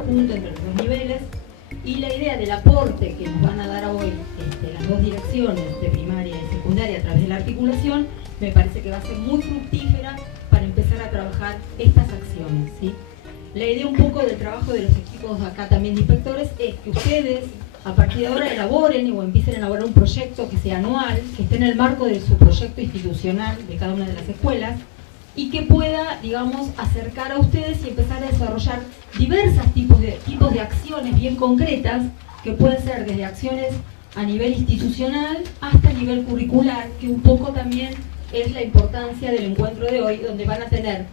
conjunto entre los dos niveles, y la idea del aporte que nos van a dar hoy las dos direcciones de primaria y secundaria a través de la articulación me parece que va a ser muy fructífera para empezar a trabajar estas acciones, ¿sí? La idea un poco del trabajo de los equipos acá también de inspectores es que ustedes a partir de ahora elaboren o empiecen a elaborar un proyecto que sea anual, que esté en el marco de su proyecto institucional de cada una de las escuelas y que pueda, digamos, acercar a ustedes y empezar a desarrollar diversos tipos de acciones bien concretas que pueden ser desde acciones a nivel institucional hasta a nivel curricular, que un poco también es la importancia del encuentro de hoy, donde van a tener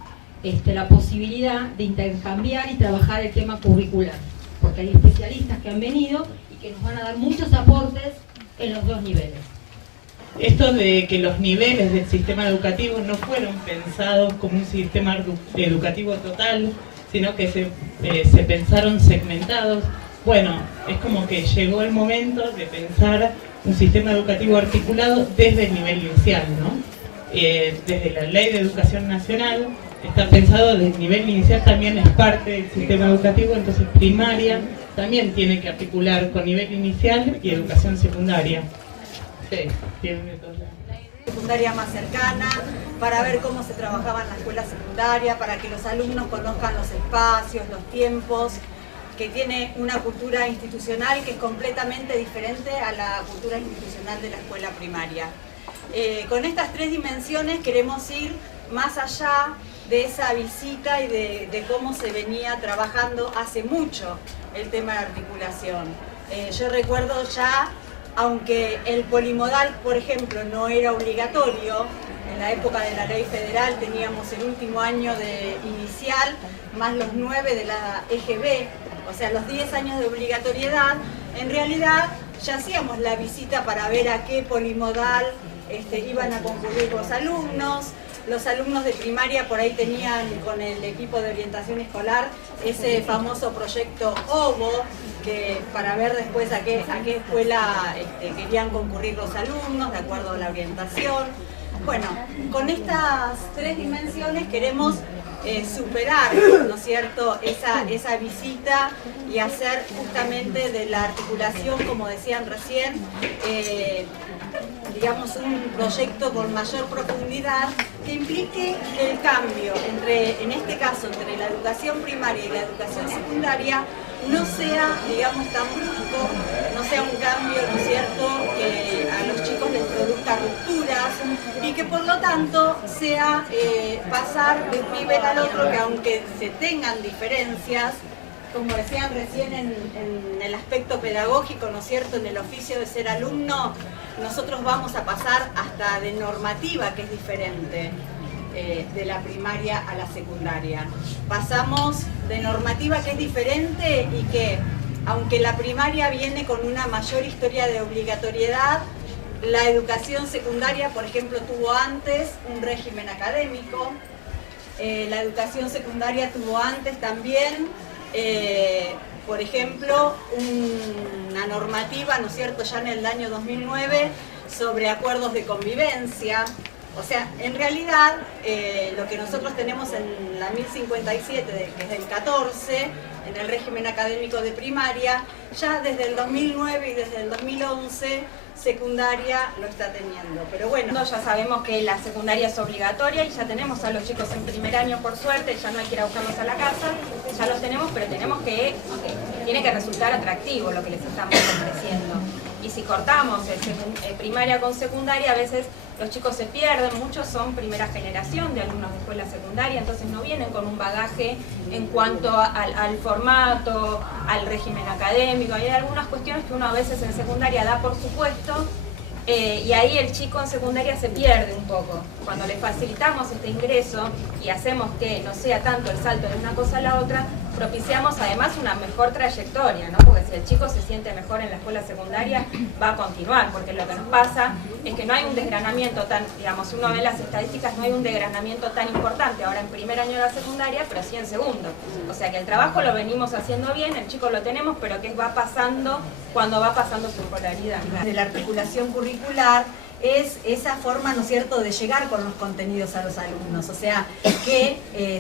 la posibilidad de intercambiar y trabajar el tema curricular, porque hay especialistas que han venido y que nos van a dar muchos aportes en los dos niveles. Esto de que los niveles del sistema educativo no fueron pensados como un sistema educativo total, sino que se pensaron segmentados. Bueno, es como que llegó el momento de pensar un sistema educativo articulado desde el nivel inicial, ¿no? Desde la Ley de Educación Nacional está pensado desde el nivel inicial, también es parte del sistema educativo, entonces primaria también tiene que articular con nivel inicial y educación secundaria. Sí, tienen de todos lados. Secundaria más cercana, para ver cómo se trabajaba en la escuela secundaria, para que los alumnos conozcan los espacios, los tiempos, que tiene una cultura institucional que es completamente diferente a la cultura institucional de la escuela primaria. Con estas tres dimensiones queremos ir más allá de esa visita y de cómo se venía trabajando hace mucho el tema de articulación. Yo recuerdo ya, aunque el polimodal, por ejemplo, no era obligatorio, en la época de la ley federal teníamos el último año de inicial, más los 9 de la EGB, o sea, los 10 años de obligatoriedad, en realidad ya hacíamos la visita para ver a qué polimodal iban a concurrir los alumnos. Los alumnos de primaria por ahí tenían con el equipo de orientación escolar ese famoso proyecto OVO, que para ver después a qué escuela querían concurrir los alumnos, de acuerdo a la orientación. Bueno, con estas tres dimensiones queremos superar, ¿no es cierto?, esa visita y hacer justamente de la articulación, como decían recién, digamos, un proyecto con mayor profundidad que implique el cambio en este caso, entre la educación primaria y la educación secundaria, no sea, digamos, tan brusco, no sea un cambio, ¿no es cierto?, que a los chicos les produzca rupturas y que por lo tanto sea pasar de un nivel al otro, que aunque se tengan diferencias, como decían recién en el aspecto pedagógico, ¿no es cierto?, en el oficio de ser alumno, nosotros vamos a pasar hasta de normativa, que es diferente de la primaria a la secundaria. Pasamos de normativa, que es diferente y que, aunque la primaria viene con una mayor historia de obligatoriedad, la educación secundaria, por ejemplo, tuvo antes un régimen académico. La educación secundaria tuvo antes también, por ejemplo, una normativa, ¿no es cierto?, ya en el año 2009 sobre acuerdos de convivencia. O sea, en realidad, lo que nosotros tenemos en la 1057, que es del 14, en el régimen académico de primaria, ya desde el 2009 y desde el 2011, secundaria lo está teniendo. Pero bueno, ya sabemos que la secundaria es obligatoria y ya tenemos a los chicos en primer año, por suerte, ya no hay que ir a buscarlos a la casa, ya los tenemos, pero tenemos que, tiene que resultar atractivo lo que les estamos ofreciendo. Y si cortamos primaria con secundaria, a veces los chicos se pierden, muchos son primera generación de alumnos de escuela secundaria, entonces no vienen con un bagaje en cuanto al formato, al régimen académico. Hay algunas cuestiones que uno a veces en secundaria da por supuesto, y ahí el chico en secundaria se pierde un poco. Cuando le facilitamos este ingreso y hacemos que no sea tanto el salto de una cosa a la otra, propiciamos además una mejor trayectoria, ¿no? Porque si el chico se siente mejor en la escuela secundaria, va a continuar, porque lo que nos pasa es que no hay un desgranamiento tan, digamos, uno ve las estadísticas, no hay un desgranamiento tan importante ahora en primer año de la secundaria, pero sí en segundo. O sea que el trabajo lo venimos haciendo bien, el chico lo tenemos, pero que va pasando cuando va pasando su escolaridad. De la articulación curricular, es esa forma, ¿no es cierto?, de llegar con los contenidos a los alumnos, o sea, que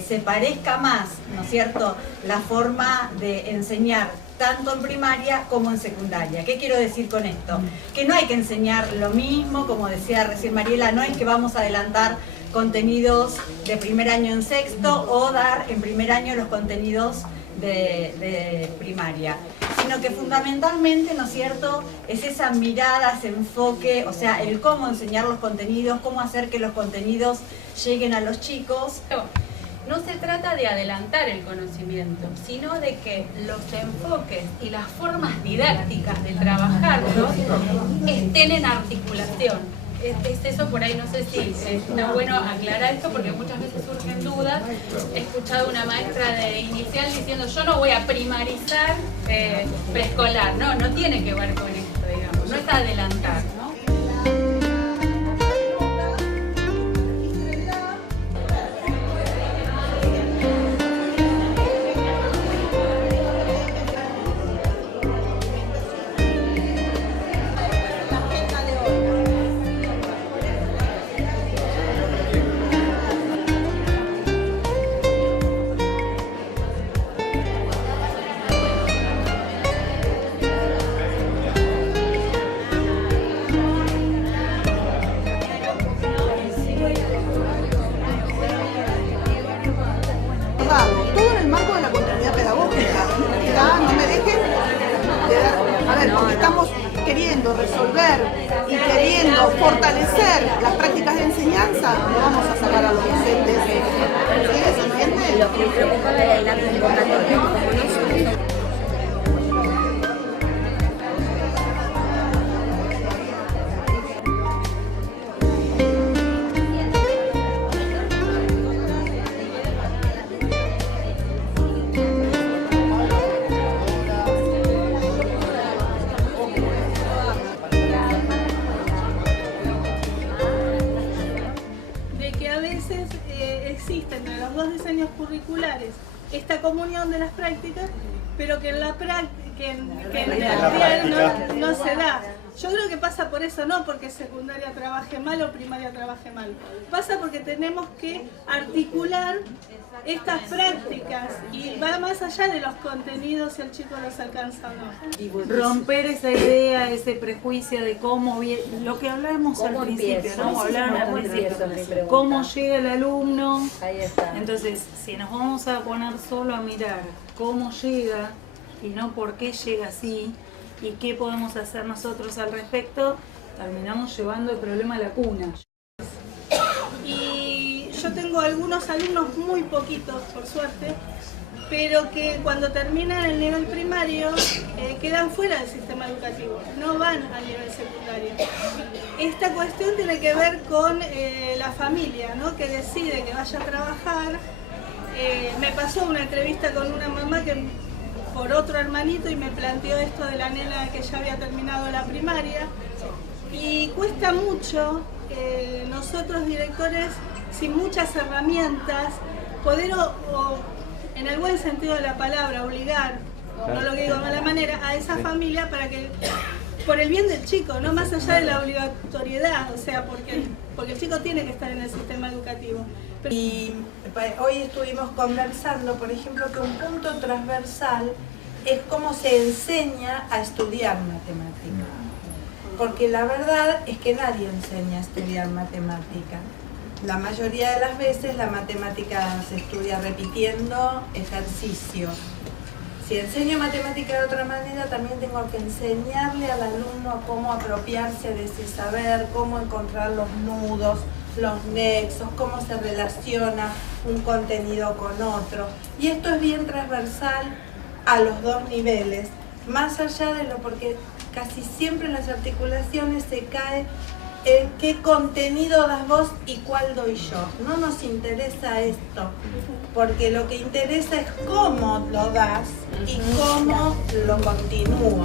se parezca más, ¿no es cierto?, la forma de enseñar tanto en primaria como en secundaria. ¿Qué quiero decir con esto? Que no hay que enseñar lo mismo, como decía recién Mariela, no es que vamos a adelantar contenidos de primer año en sexto o dar en primer año los contenidos de primaria, sino que fundamentalmente, ¿no es cierto?, es esa mirada, ese enfoque, o sea, el cómo enseñar los contenidos, cómo hacer que los contenidos lleguen a los chicos. No se trata de adelantar el conocimiento, sino de que los enfoques y las formas didácticas de trabajarlos estén en articulación. Es eso, por ahí no sé si está bueno aclarar esto porque muchas veces surgen dudas. He escuchado una maestra de inicial diciendo yo no voy a primarizar preescolar. No tiene que ver con esto, digamos, no es adelantar, ¿no? Todo en el marco de la continuidad pedagógica. No me dejen de dar. A ver, porque estamos queriendo resolver y queriendo fortalecer las prácticas de enseñanza, no vamos a sacar a los docentes. ¿Sí? ¿Se entiende? Lo que me preocupaba era el acto convocatorio, como no son. Existe entre los dos diseños curriculares esta comunión de las prácticas, pero que en la práctica no se da. Yo creo que pasa por eso, no porque secundaria trabaje mal o primaria trabaje mal. Pasa porque tenemos que articular estas prácticas y va más allá de los contenidos si el chico los alcanza o no. Romper esa idea, ese prejuicio de cómo lo que hablábamos al principio, ¿no? Hablaron al principio, cómo llega el alumno. Ahí está. Entonces, si nos vamos a poner solo a mirar cómo llega y no por qué llega así y qué podemos hacer nosotros al respecto, terminamos llevando el problema a la cuna. Y yo tengo algunos alumnos, muy poquitos por suerte, pero que cuando terminan el nivel primario quedan fuera del sistema educativo, no van al nivel secundario. Esta cuestión tiene que ver con la familia, ¿no?, que decide que vaya a trabajar. Me pasó una entrevista con una mamá que por otro hermanito y me planteó esto de la nena que ya había terminado la primaria, y cuesta mucho nosotros directores sin muchas herramientas poder en el buen sentido de la palabra obligar, no lo que digo de mala manera, a esa familia para que por el bien del chico, no más allá de la obligatoriedad, o sea, porque el chico tiene que estar en el sistema educativo. Y hoy estuvimos conversando, por ejemplo, que un punto transversal es cómo se enseña a estudiar matemática. Porque la verdad es que nadie enseña a estudiar matemática. La mayoría de las veces la matemática se estudia repitiendo ejercicio. Si enseño matemática de otra manera, también tengo que enseñarle al alumno cómo apropiarse de ese saber, cómo encontrar los nudos, los nexos, cómo se relaciona un contenido con otro. Y esto es bien transversal a los dos niveles, más allá de lo, porque casi siempre en las articulaciones se cae en qué contenido das vos y cuál doy yo. No nos interesa esto, porque lo que interesa es cómo lo das y cómo lo continúo.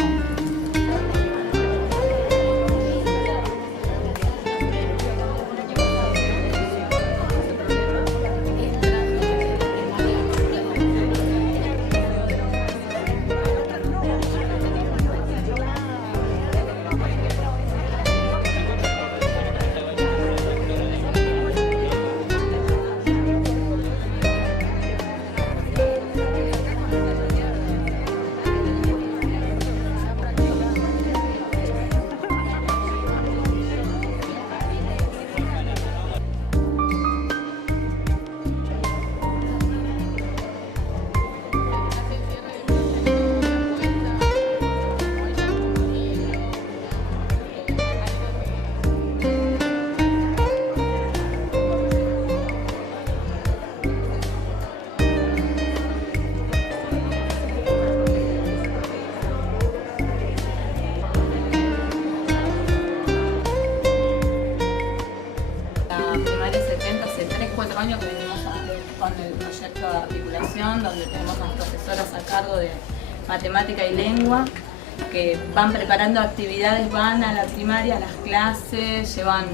cargo de matemática y lengua, que van preparando actividades, van a la primaria, a las clases, llevan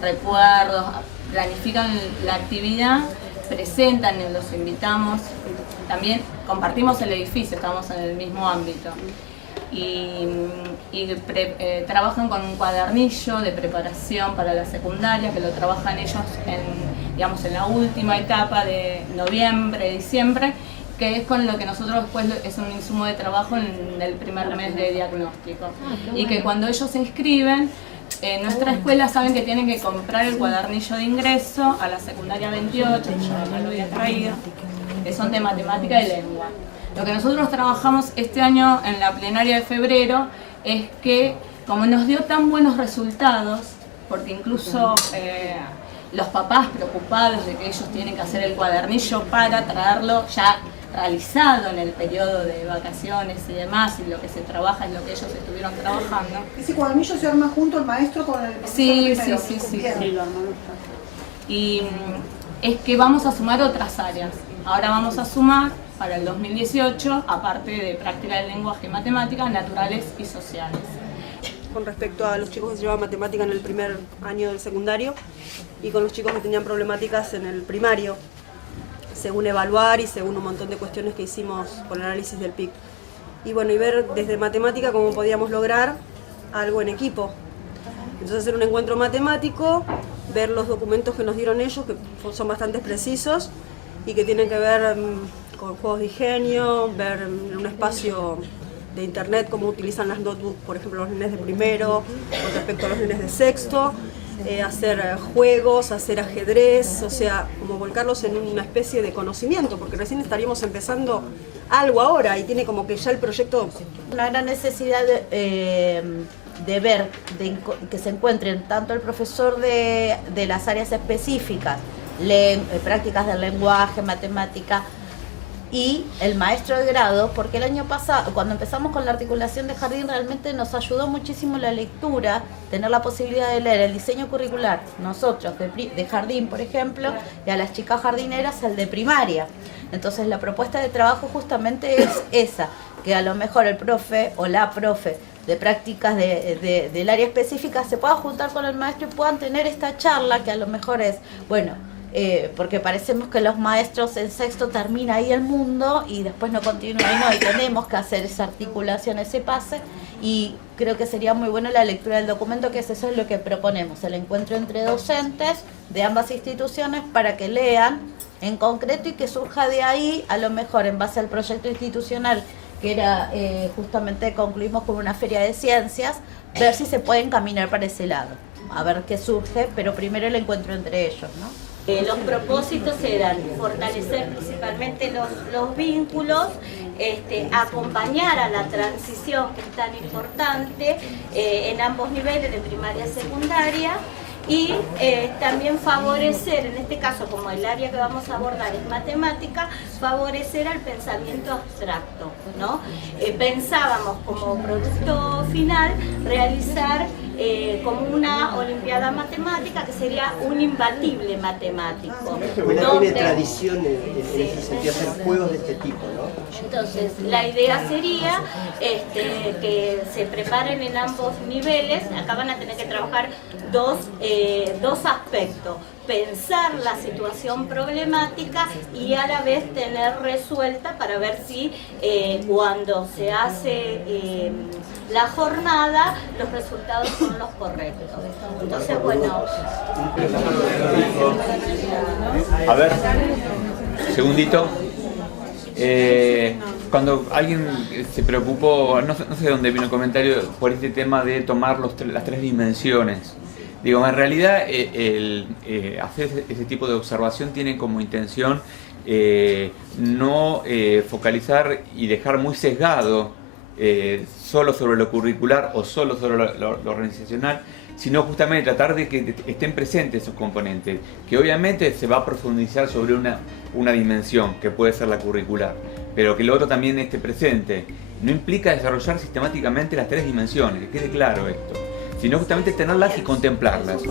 recuerdos, planifican la actividad, presentan, los invitamos, también compartimos el edificio, estamos en el mismo ámbito. Y trabajan con un cuadernillo de preparación para la secundaria, que lo trabajan ellos en la última etapa de noviembre, diciembre, que es con lo que nosotros después es un insumo de trabajo en el primer mes de diagnóstico. Y que cuando ellos se inscriben, en nuestra escuela saben que tienen que comprar el cuadernillo de ingreso a la secundaria 28, yo ya lo había traído, que son de matemática y lengua. Lo que nosotros trabajamos este año en la plenaria de febrero es que, como nos dio tan buenos resultados, porque incluso los papás preocupados de que ellos tienen que hacer el cuadernillo para traerlo ya realizado en el periodo de vacaciones y demás, y lo que se trabaja es lo que ellos estuvieron trabajando. ¿Ese cuadernillo se arma junto el maestro con el profesor? Sí. Y es que vamos a sumar otras áreas. Ahora vamos a sumar para el 2018, aparte de práctica del lenguaje y matemáticas, naturales y sociales. Con respecto a los chicos que se llevaban matemática en el primer año del secundario y con los chicos que tenían problemáticas en el primario, según evaluar y según un montón de cuestiones que hicimos con el análisis del PIC. Y bueno, y ver desde matemática cómo podíamos lograr algo en equipo. Entonces hacer un encuentro matemático, ver los documentos que nos dieron ellos, que son bastante precisos y que tienen que ver con juegos de ingenio, ver en un espacio de internet cómo utilizan las notebooks, por ejemplo, los nenes de primero con respecto a los nenes de sexto, hacer juegos, hacer ajedrez, o sea, como volcarlos en una especie de conocimiento, porque recién estaríamos empezando algo ahora y tiene como que ya el proyecto... Una gran necesidad de ver, que se encuentren tanto el profesor de las áreas específicas, prácticas del lenguaje, matemática, y el maestro de grado, porque el año pasado, cuando empezamos con la articulación de jardín, realmente nos ayudó muchísimo la lectura, tener la posibilidad de leer el diseño curricular, nosotros de jardín, por ejemplo, y a las chicas jardineras el de primaria. Entonces la propuesta de trabajo justamente es esa, que a lo mejor el profe o la profe de prácticas del área específica se pueda juntar con el maestro y puedan tener esta charla, que a lo mejor es, bueno, porque parecemos que los maestros en sexto termina ahí el mundo y después no continúa y no, y tenemos que hacer esa articulación, ese pase, y creo que sería muy bueno la lectura del documento, que eso es lo que proponemos, el encuentro entre docentes de ambas instituciones para que lean en concreto y que surja de ahí, a lo mejor en base al proyecto institucional que era justamente concluimos con una feria de ciencias, ver si se pueden caminar para ese lado, a ver qué surge, pero primero el encuentro entre ellos, ¿no? Los propósitos eran fortalecer principalmente los vínculos, acompañar a la transición que es tan importante en ambos niveles de primaria y secundaria, y también favorecer, en este caso como el área que vamos a abordar es matemática, favorecer al pensamiento abstracto, ¿no? Pensábamos como producto final realizar como una olimpiada matemática que sería un imbatible matemático. Tiene tradición en ese sentido, hacer juegos de este tipo, ¿no? Entonces, la idea sería que se preparen en ambos niveles. Acá van a tener que trabajar dos aspectos: pensar la situación problemática y a la vez tener resuelta para ver si cuando se hace la jornada los resultados son los correctos. Entonces, bueno. A ver, segundito. Cuando alguien se preocupó, no sé de dónde vino el comentario, por este tema de tomar las tres dimensiones. Digo, en realidad hacer ese tipo de observación tiene como intención no focalizar y dejar muy sesgado solo sobre lo curricular o solo sobre lo organizacional, sino justamente tratar de que estén presentes esos componentes, que obviamente se va a profundizar sobre una dimensión que puede ser la curricular, pero que el otro también esté presente. No implica desarrollar sistemáticamente las tres dimensiones, que quede claro esto, sino justamente tenerlas y contemplarlas.